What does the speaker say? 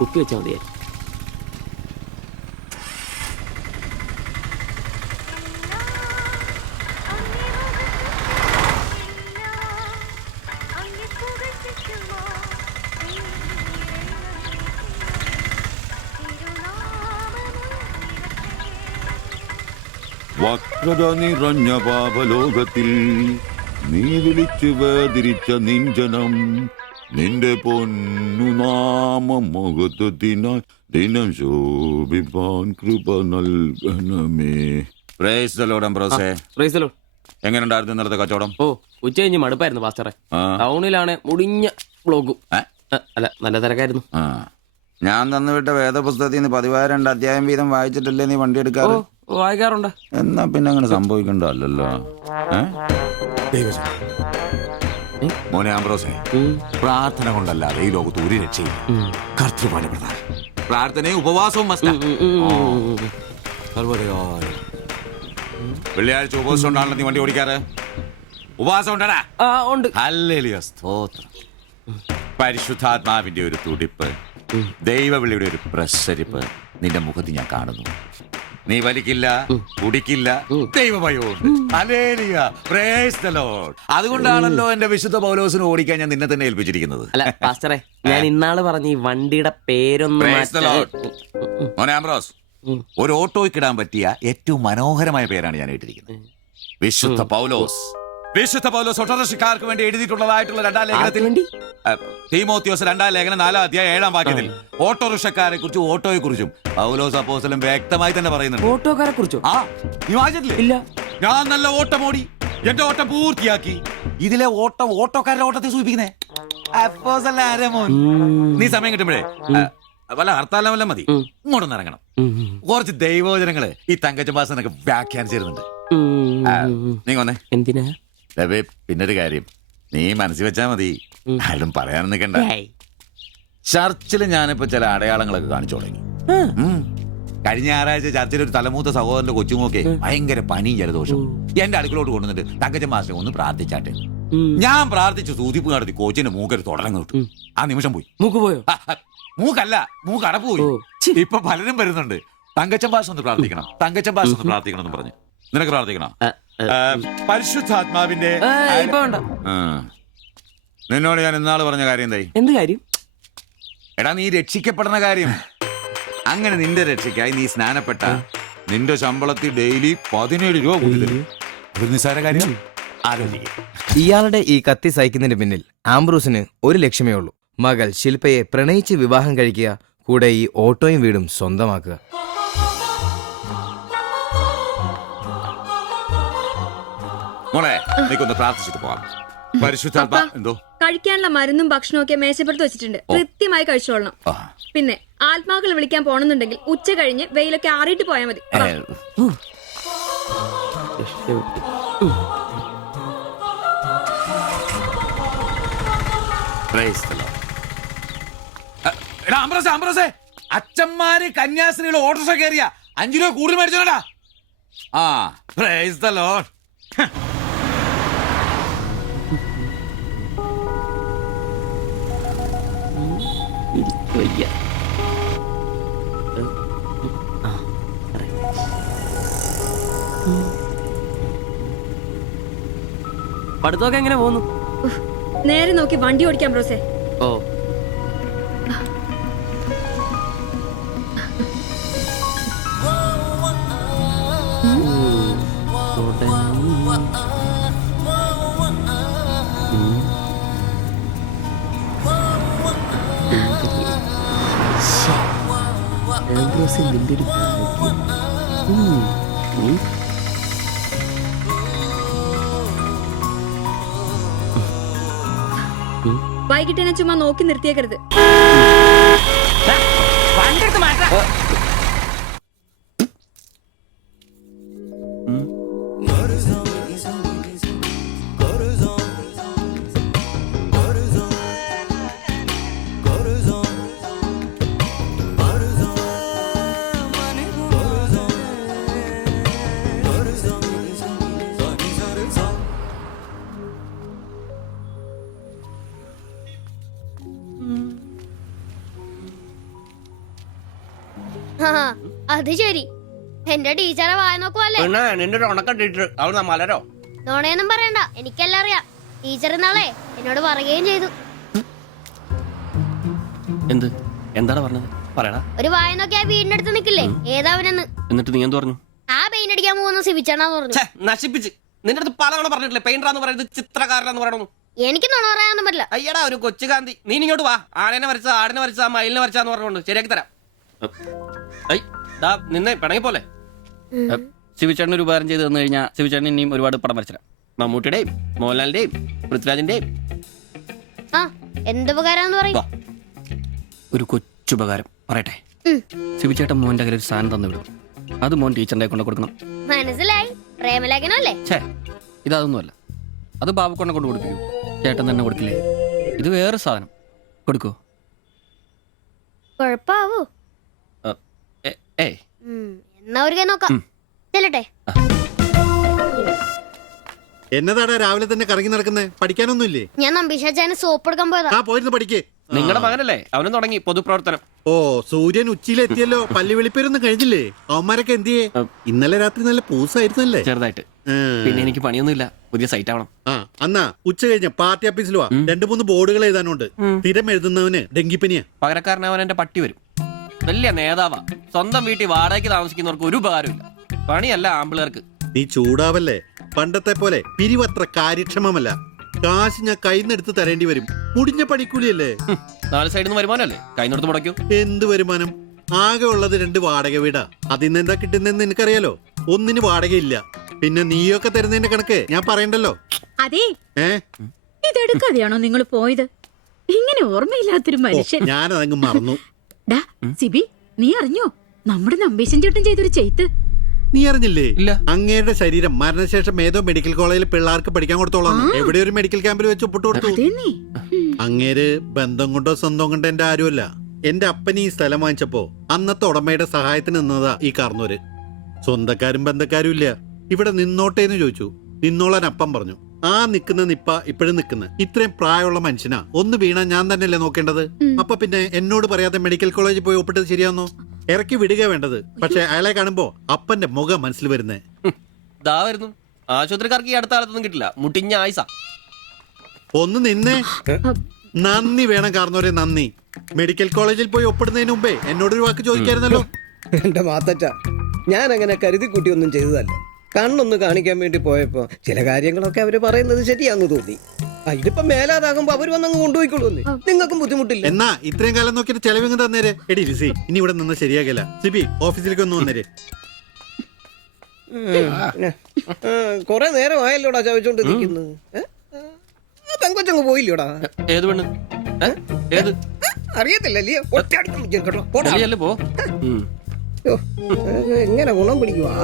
കുത്തി വെച്ചാൽ മതിയായി. വക്രത നിറഞ്ഞ പാപലോകത്തിൽ നീ വിളിച്ചു വേദിരിച്ച നിഞ്ജനം നിന്റെ പൊന്നു നാമം മുഖത്തിനായി ദിനം ശോഭിപ്പാൻ കൃപ നൽകണമേ. പ്രൈസ് ദി ലോർഡ് അംബ്രോസേ. Praise the lord. എങ്ങനെയുണ്ടായിരുന്നു ഇന്നലത്തെ കച്ചവടം? ഓ, ഉച്ച കഴിഞ്ഞ് മടുപ്പായിരുന്നു പാസ്റ്ററെ. ടൗണിലാണ് മുടിഞ്ഞ ബ്ലോഗും. അല്ല, നല്ല തിരക്കായിരുന്നു. ഞാൻ തന്നുവിട്ട വേദപുസ്തകത്തിൽ നിന്ന് 12 അധ്യായം വീതം വായിച്ചിട്ടല്ലേ നീ വണ്ടി എടുക്കാറ്? വായിക്കാറുണ്ട്. എന്നാ പിന്നെ അങ്ങനെ സംഭവിക്കണ്ടല്ലോ. മോനെ ആംബ്രോസേ, പ്രാർത്ഥന കൊണ്ടല്ലാതെ ഈ ലോകത്ത് ഒരു രക്ഷയില്ല. കർത്തൃപാട് പ്രധാനം. പ്രാർത്ഥനയും ഉപവാസവും വെള്ളിയാഴ്ച ഉപവാസം ഉണ്ടാണല്ലോ നീ വണ്ടി ഓടിക്കാറ്. ഉപവാസം ഉണ്ടടാ? ഉണ്ട്. ഹല്ലേലൂയ, സ്തോത്രം. പരിശുദ്ധാത്മാവിന്റെ ഒരു തുടിപ്പ്, ദൈവവിളിയുടെ ഒരു പ്രസരിപ്പ് നിന്റെ മുഖത്ത് ഞാൻ കാണുന്നു. നീ വലിക്കില്ല, കുടിക്കില്ല, ദൈവഭയമുണ്ട്. Hallelujah, praise the lord. അതുകൊണ്ടാണല്ലോ എന്റെ വിശുദ്ധ പൗലോസിനെ ഓടിക്കാൻ ഞാൻ നിന്നെ തന്നെ ഏൽപ്പിച്ചിരിക്കുന്നത്. അല്ല പാസ്റ്ററെ, ഞാൻ ഇന്നാള് പറഞ്ഞ ഈ വണ്ടിയുടെ പേരൊന്നും. മോനെ ആംബ്രോസ്, ഒരു ഓട്ടോയ്ക്ക് ഇടാൻ പറ്റിയ ഏറ്റവും മനോഹരമായ പേരാണ് ഞാൻ ഇട്ടിരിക്കുന്നത്. വിശുദ്ധ പൗലോസ്. വിശുദ്ധ പൗലോസ് ഓട്ടോറിക്ഷക്കാർക്ക് വേണ്ടി എഴുതിയിട്ടുള്ളതായിട്ടുള്ള 2-ാം ലേഖനത്തിൽ, തീമോത്തിയോസ് 2-ാം ലേഖനം 4-ാം അധ്യായം 7-ാം വാക്യത്തിൽ ഓട്ടോറിക്ഷക്കാരെ കുറിച്ചും ഓട്ടോയെ കുറിച്ചും പൗലോസ് അപ്പോസ്തലൻ വ്യക്തമായി തന്നെ പറയുന്നുണ്ട്. ഓട്ടോക്കാരെ കുറിച്ചോ? നീ വായിച്ചിട്ടില്ലേ? ഇല്ല. ഞാൻ നല്ല ഓട്ടമോടി എന്റെ ഓട്ടം പൂർത്തിയാക്കി. ഇതിലെ ഓട്ടം ഓട്ടോക്കാരുടെ ഓട്ടത്തെ സൂചിപ്പിക്കുന്നേ. നീ സമയം കിട്ടുമ്പോഴേ വല്ല ഹർത്താല വല്ല മതി, ഇങ്ങോട്ടൊന്ന് ഇറങ്ങണം. കുറച്ച് ദൈവവചനങ്ങള് ഈ തങ്കച്ചമ്പാസനൊക്കെ വ്യാഖ്യാനിച്ചിരുന്നുണ്ട്. നീ വന്നേ. എന്തിനാ? പിന്നൊരു കാര്യം നീ മനസ്സിൽ വെച്ചാ മതി, ആരും പറയാനും നിൽക്കണ്ട. ചർച്ചിൽ ഞാനിപ്പോ ചില അടയാളങ്ങളൊക്കെ കാണിച്ചു തുടങ്ങി. കഴിഞ്ഞ ഞായറാഴ്ച ചർച്ചിൽ ഒരു തലമൂത്ത സഹോദരന്റെ കൊച്ചുമോക്കെ ഭയങ്കര പനിയും ജലദോഷവും എന്റെ അടുക്കളോട്ട് കൊണ്ടുവന്നിട്ട് തങ്കച്ചൻ മാസ്റ്റർ ഒന്ന് പ്രാർത്ഥിച്ചാട്ടെ. ഞാൻ പ്രാർത്ഥിച്ചു സൂതിപ്പ് നടത്തി കോച്ചിന്റെ മൂക്കൊരു തുടങ്ങി കിട്ടും. ആ നിമിഷം പോയി. മൂക്ക് പോയോ? മൂക്കല്ല, മൂക്ക് അടപ്പ് പോയി. ഇപ്പൊ പലരും വരുന്നുണ്ട്, തങ്കച്ചൻ ഭാഷ ഒന്ന് പ്രാർത്ഥിക്കണം, തങ്കച്ചൻ ഭാഷ ഒന്ന് പ്രാർത്ഥിക്കണം എന്ന് പറഞ്ഞു. നിനക്ക് പ്രാർത്ഥിക്കണം? പരിശുദ്ധാത്മാവിന്റെ. നിന്നോട് ഞാൻ ഇന്നാള് പറഞ്ഞ കാര്യം എന്തായി? എന്ത് കാര്യം? എടാ, നീ രക്ഷിക്കപ്പെടുന്ന കാര്യം. അങ്ങനെ നിന്റെ രക്ഷയ്ക്കായി നീ സ്നാനപ്പെട്ട നിന്റെ ശമ്പളത്തിൽ ഡെയിലി 17 രൂപ കൂടി തരും. ഒരു നിസ്സാര കാര്യം ആലോചിക്കുക. ഇയാളുടെ ഈ കത്തി സഹിക്കുന്നതിന് പിന്നിൽ ആംബ്രൂസിന് ഒരു ലക്ഷ്യമേ ഉള്ളൂ: മകൾ ശില്പയെ പ്രണയിച്ച് വിവാഹം കഴിക്കുക, കൂടെ ഈ ഓട്ടോയും വീടും സ്വന്തമാക്കുക. മോളെ, നീക്കൊന്ന് പ്രാർത്ഥിച്ചിട്ട് പോവാം. പരിശുദ്ധാത്മാ. എന്തോ? കഴിക്കാനുള്ള മരുന്നും ഭക്ഷണവും ഒക്കെ മേശപ്പുറത്ത് വെച്ചിട്ടുണ്ട്, കൃത്യമായി കഴിച്ചോളണം. പിന്നെ ആത്മാക്കൾ വിളിക്കാൻ പോണെന്നുണ്ടെങ്കിൽ ഉച്ച കഴിഞ്ഞ് വെയിലൊക്കെ ആറിയിട്ട് പോയാൽ മതി. അച്ഛന്മാര് കന്യാസ്ത്രീകൾ ഓട്ടോറിക്ഷ കയറിയ 5 രൂപ കൂടുതൽ മേടിച്ചോടാ. Price the Lord. പഠിത്തമൊക്കെ എങ്ങനെ പോകുന്നു? നേരെ നോക്കി വണ്ടി ഓടിക്കാൻ ബ്രോസേ. ഓ, വൈകിട്ട് എന്നെ ചുമ്മാ നോക്കി നിർത്തിയേക്കരുത്. അത് ശരി. എന്റെ ടീച്ചറെ വായ നോക്കുവല്ലേ? പിന്നെ നിന്റെ ഒരു ഉണക്കം ടീച്ചർ അവൾ മലരോ? നോണയൊന്നും പറയണ്ട, എനിക്കെല്ലാം അറിയാം. ടീച്ചർ നാളെ എന്നോട് പറയുകയും ചെയ്തു. എന്ത്? എന്താണ് പറഞ്ഞത്? പറയടാ. ഒരു വായ നോക്കി ആ വീടിന്റെ അടുത്ത് നിക്കില്ലേ, ഏതാവനെന്ന്. എന്നിട്ട് നീ എന്ത് പറഞ്ഞു? ആ പെയിന്റ് അടിക്കാൻ പോകുന്ന സിവിച്ചാണെന്ന് പറഞ്ഞു. നശിപ്പിച്ച്. നിന്റെ അടുത്ത് പലതവണ പറഞ്ഞിട്ടില്ലേ പെയിന്ററാന്ന് പറയുന്നത് ചിത്രകാരനെന്ന് പറയണു. എനിക്ക് നുണ പറയാനൊന്നും പറ്റില്ല. അയ്യടാ ഒരു കൊച്ചു കാന്തി. നീ ഇങ്ങോട്ട് വാ. ആനേനെ വരച്ച, ആടിനെ വരച്ച, മയിലിനെ വരച്ചാന്ന് പറഞ്ഞുകൊണ്ട് ശരിയാക്കി തരാം. നിന്നെ പിണങ്ങി പോലെ. ശിവചേട്ടന് ഒരു ഉപകാരം ചെയ്ത് തന്നു കഴിഞ്ഞാൽ ശിവചേട്ടൻ ഇനിയും ഒരുപാട് പടം വരച്ചിടാം. മമ്മൂട്ടിയുടെയും മോഹൻലാലിന്റെയും പൃഥ്വിരാജിന്റെയും. ആ എന്തുപകാരാന്ന് പറയും. ഒരു കൊച്ചുപകാരം പറയട്ടെ. ശിവചേട്ടൻ മോന്റെ കയ്യിൽ ഒരു സാധനം തന്നു വിടും. അത് മോൻ ടീച്ചറിന്റെ കൊണ്ട് കൊടുക്കണം. മനസ്സിലായി. പ്രേമലേഖനല്ലേ? ഛേ, ഇതൊന്നുമല്ല. അത് ബാബുക്കൊണ്ടെ കൊണ്ട് കൊടുപ്പിക്കൂ. ചേട്ടൻ തന്നെ കൊടുക്കില്ലേ? ഇത് വേറെ സാധനം. കൊടുക്കൂ. കൊഴപ്പാവൂ? ഏയ്. എന്നാ ഒരു കൈ നോക്കാം. ചെല്ലട്ടെ. എന്നതാടാ രാവിലെ തന്നെ കറങ്ങി നടക്കുന്നേ? പഠിക്കാനൊന്നുമില്ലേ? ഞാൻ നമ്പീശാച്ചാന് സോപ്പ് എടുക്കാൻ പോയതാ. ആ പോയിരുന്നു പഠിക്കേ. നിങ്ങളുടെ മകനല്ലേ? അവനും തുടങ്ങി പൊതുപ്രവർത്തനം. ഓ സൂര്യൻ ഉച്ചയിലെത്തിയല്ലോ. പല്ലി വെളിപ്പേരൊന്നും കഴിഞ്ഞില്ലേ? അവന്മാരൊക്കെ എന്തിയേ? ഇന്നലെ രാത്രി നല്ല പൂസായിരുന്നല്ലേ? ചെറുതായിട്ട്. പിന്നെ എനിക്ക് പണിയൊന്നുമില്ല. പുതിയ സൈറ്റ് ആവണം. ആ എന്നാ ഉച്ച കഴിഞ്ഞ പാർട്ടി ഓഫീസിൽ വാ. 2-3 ബോർഡുകൾ എഴുതാനുണ്ട്. സ്ഥിരം എഴുതുന്നവന് ഡെങ്കിപ്പനിയാ. പകരക്കാരനവൻ എന്റെ പട്ടി വരും. വലിയ നേതാവാ. സ്വന്തം വീട്ടിൽ വാടകയ്ക്ക് താമസിക്കുന്നവർക്ക് ഒരു ഉപകാരമില്ല. പണിയല്ല ആമ്പിളേർക്ക്. നീ ചൂടാവല്ലേ. പണ്ടത്തെ പോലെ പിരിവത്ര കാര്യക്ഷമമല്ല. കാശ് ഞാൻ കൈന്നെടുത്ത് തരേണ്ടി വരും. മുടിഞ്ഞ പണിക്കൂലിയല്ലേ? 4 സൈഡിൽ നിന്ന് വരുമാനമല്ലേ? കൈനോടത്ത് മുടക്കൂ. എന്ത് വരുമാനം? ആകെ ഉള്ളത് 2 വാടക വീടാ. അതിന്ന് എന്താ കിട്ടുന്നതെന്ന് നിനക്കറിയാലോ. ഒന്നിന് വാടകയില്ല. പിന്നെ നീയൊക്കെ തരുന്നതിന്റെ കണക്ക് ഞാൻ പറയണ്ടല്ലോ. അതെ, ഇതെടുക്കാതെയാണോ നിങ്ങൾ പോയത്? ഇങ്ങനെ ഓർമ്മയില്ലാത്തൊരു മനുഷ്യൻ. ഞാനതങ്ങ് മറന്നു. ഡാ സിബി, നീ അറിഞ്ഞോ നമ്മുടെ നമ്പീശൻ ചേട്ടൻ ചെയ്തൊരു ചെയ്ത്ത്? നീ അറിഞ്ഞില്ലേ? ഇല്ല. അങ്ങയുടെ ശരീരം മരണശേഷം ഏതോ മെഡിക്കൽ കോളേജിൽ പിള്ളേർക്ക് പഠിക്കാൻ കൊടുത്തോളാം. എവിടെ ഒരു മെഡിക്കൽ ക്യാമ്പിൽ വെച്ച് ഒപ്പിട്ട് കൊടുത്തു. അങ്ങേര് ബന്ധം കൊണ്ടോ സ്വന്തം കൊണ്ടോ എന്റെ ആരുമല്ല. എന്റെ അപ്പൻ ഈ സ്ഥലം വാങ്ങിച്ചപ്പോ അന്നത്തെ ഉടമയുടെ സഹായത്തിന് നിന്നതാ ഈ കാർന്നൂര്. സ്വന്തക്കാരും ബന്ധക്കാരും ഇല്ല. ഇവിടെ നിന്നോട്ടേന്ന് ചോദിച്ചു. നിന്നോളാൻ അപ്പം പറഞ്ഞു. ആ നിക്കുന്ന നിപ്പ ഇപ്പോഴും നിക്കുന്ന. ഇത്രയും പ്രായമുള്ള മനുഷ്യനാ. ഒന്ന് വീണാ ഞാൻ തന്നെയല്ലേ നോക്കേണ്ടത്? അപ്പൊ പിന്നെ എന്നോട് പറയാതെ മെഡിക്കൽ കോളേജിൽ പോയി ഒപ്പിട്ടത് ശരിയാന്നോ? ഇറക്കി വിടുക വേണ്ടത്. പക്ഷെ അയാളെ കാണുമ്പോ അപ്പന്റെ മുഖം മനസ്സിൽ വരുന്നേ. ദാ വരുന്നു. ആശുപത്രിക്കാർക്ക് ഈ അടുത്ത കാലത്തൊന്നും കിട്ടില്ല. മുട്ടിഞ്ഞ ആയിസ. ഒന്ന് നിന്നേ. നന്ദി വേണം കാർന്നോരെ, നന്ദി. മെഡിക്കൽ കോളേജിൽ പോയി ഒപ്പിടുന്നതിന് മുമ്പേ എന്നോടൊരു വാക്ക് ചോദിക്കായിരുന്നല്ലോ. എന്റെ മാത്തച്ച, ഞാൻ അങ്ങനെ കരുതി കൂട്ടിയൊന്നും ചെയ്തതല്ല. കണ്ണൊന്ന് കാണിക്കാൻ വേണ്ടി പോയപ്പോ ചില കാര്യങ്ങളൊക്കെ അവര് പറയുന്നത് ശരിയാന്ന് തോന്നി. ഇതിപ്പോ മേലാതാകുമ്പോ അവര് വന്നങ്ങ് കൊണ്ടുപോയിക്കൊള്ളുന്നേ. നിങ്ങൾക്കും ബുദ്ധിമുട്ടില്ല. എന്നാ ഇത്രയും കാലം നോക്കിയിട്ട് ചെലവിങ് തന്നേരെ. എടി ലിസി, ഇനി ഇവിടെ നിന്ന് ശരിയാകില്ല. സിബി ഓഫീസിലേക്ക് ഒന്ന് വന്നേരെ. കൊറേ നേരം ആയല്ലോടാ ചോദിച്ചോണ്ട് നിൽക്കുന്നത്. തങ്കൊച്ചങ്ങ് പോയില്ലോടാ. ഏത് പെണ്ണ്? ഏത്? അറിയത്തില്ലല്ലേ? പോ. എങ്ങനെ ഗുണം പിടിക്കുവാ?